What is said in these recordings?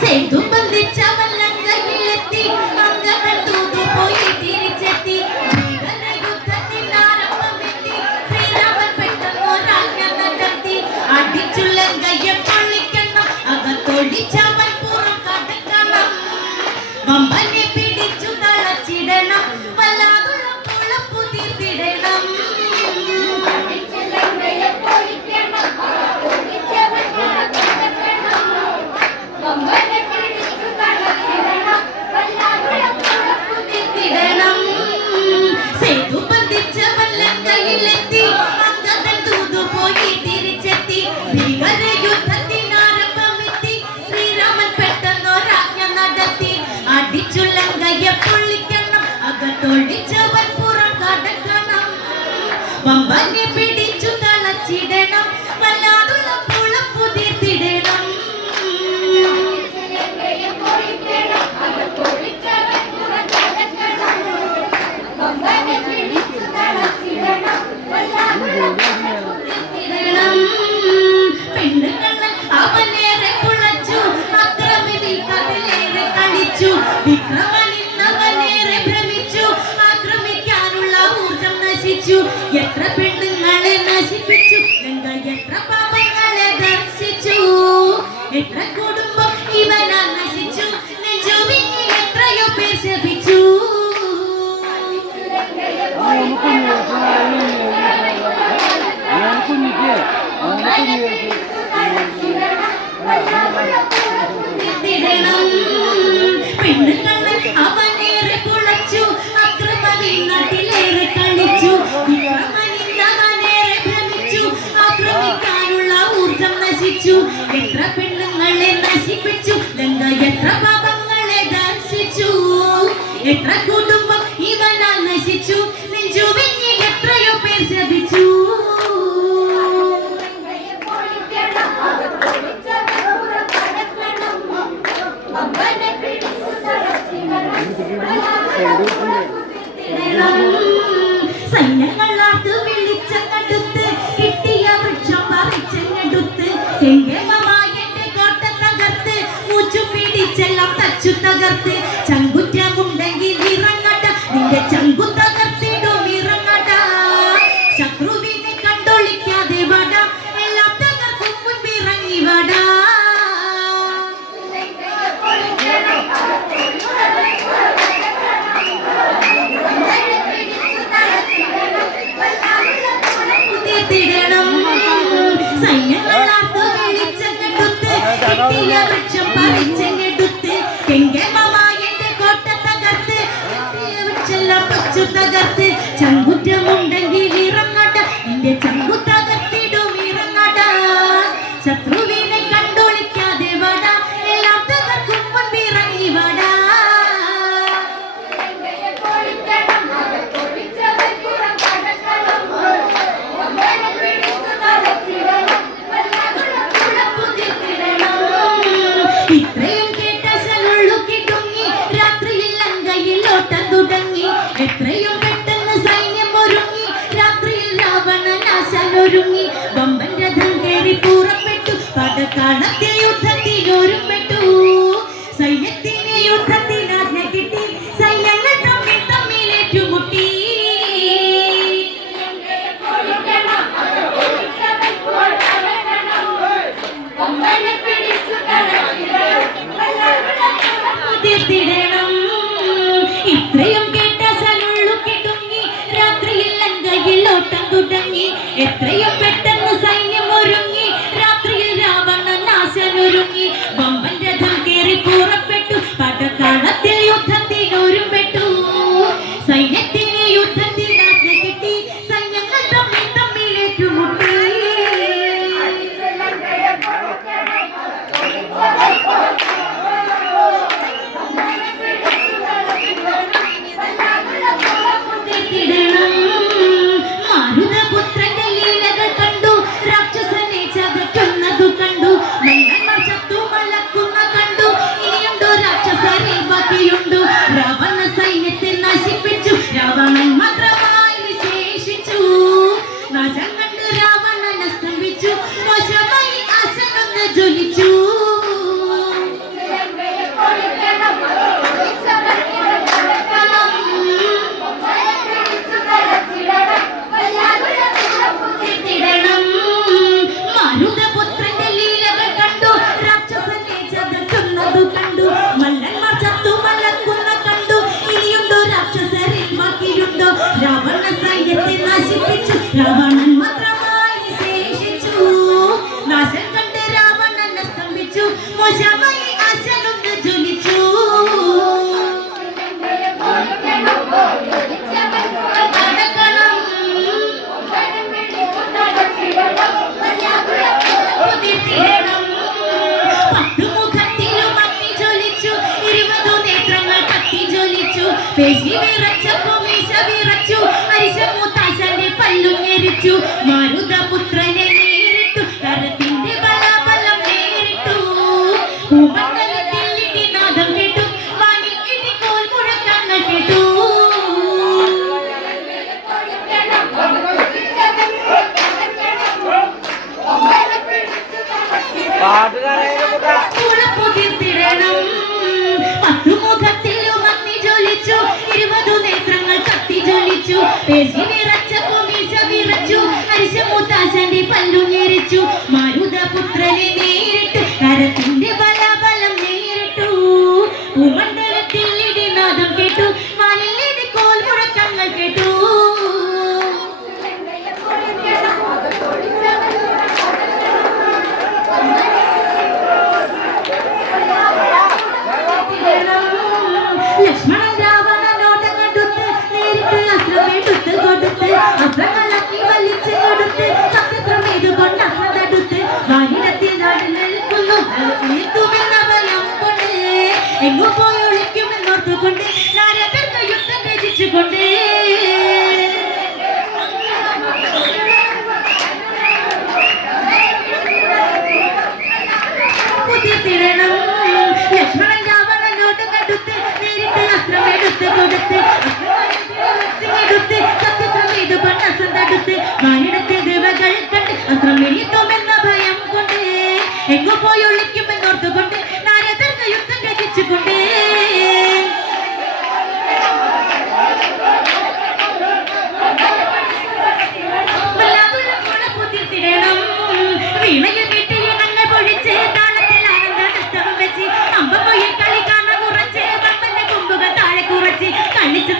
ചെയ്തു ബന്ധിച്ചവൻ എത്ര പാപങ്ങളെ ദർശിച്ചു. എത്ര കുടുംബം ഇവനാൽ നശിച്ചു നെഞ്ചുവിഞ്ഞിൽ എത്രയോ പേർ ശ്രദ്ധിച്ചു തകർത്ത് ചങ്കു പടത്താളത്തിൽ യുദ്ധത്തിനൊരു പെട്ടു സൈന്യത്തിന് യുദ്ധത്തിനാജ്ഞ കിട്ടി സൈന്യങ്ങൾ തമ്മിൽ തമ്മിൽ ഏറ്റുമുട്ടി ഇത്രയും കേട്ട സനുള്ളു കിടുങ്ങി രാത്രിയിൽ ലങ്കയിൽ ഓട്ടം തുടങ്ങി എത്രയും Весь мир отцепу, весь мир отцю, а если No. Thank you.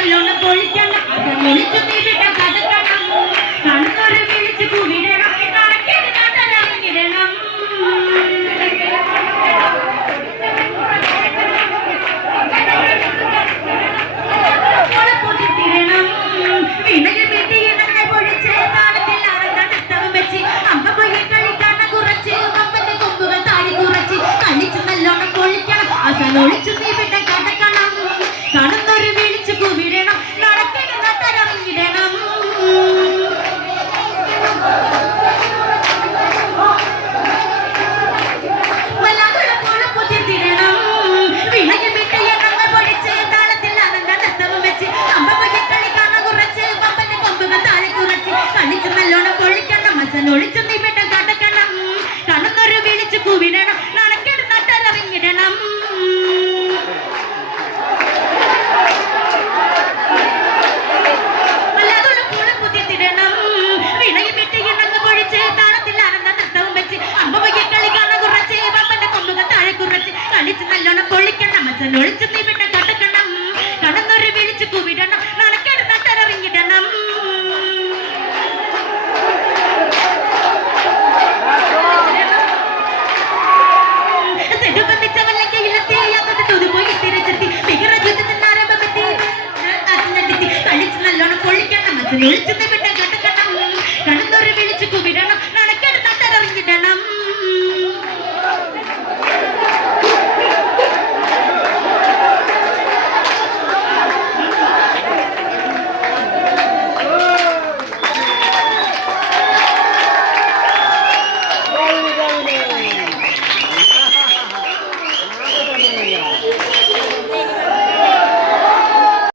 আসার লোনা বলটা না আসার লোনে যদি muito bem.